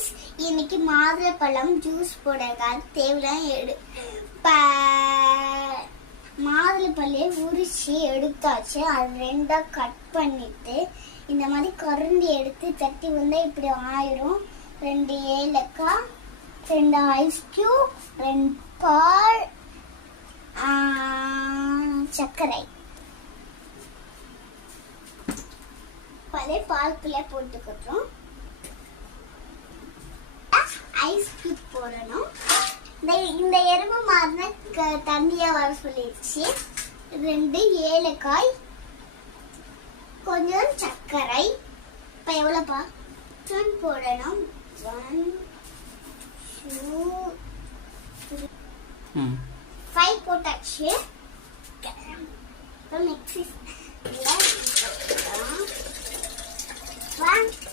Friends, இன்னைக்கு மாதுளப்பழம் juice போடுறதுக்காக தேவையான மாதுளப்பழத்தை உரிச்சு எடுத்தாச்சு. அது ரெண்டா கட் பண்ணிட்டு இந்த மாதிரி கருண்டி எடுத்து தட்டி வந்தா இப்படி ஆயிரும். 2 ஏலக்காய், 2 ஐஸ் கியூப், 2 பால், சர்க்கரை. பால்குள்ள போட்டுக்கிறோம். ஐஸ் கியூப் போடணும். இந்த எறும்பு மாதிரி தண்ணியா வர சொல்லிடுச்சு. 2 ஏலக்காய், கொஞ்சம் சர்க்கரை. இப்ப எவ்வளவுப்பா போடணும்? 1 2 3 5 போட்டாச்சு. மிக்ஸி 1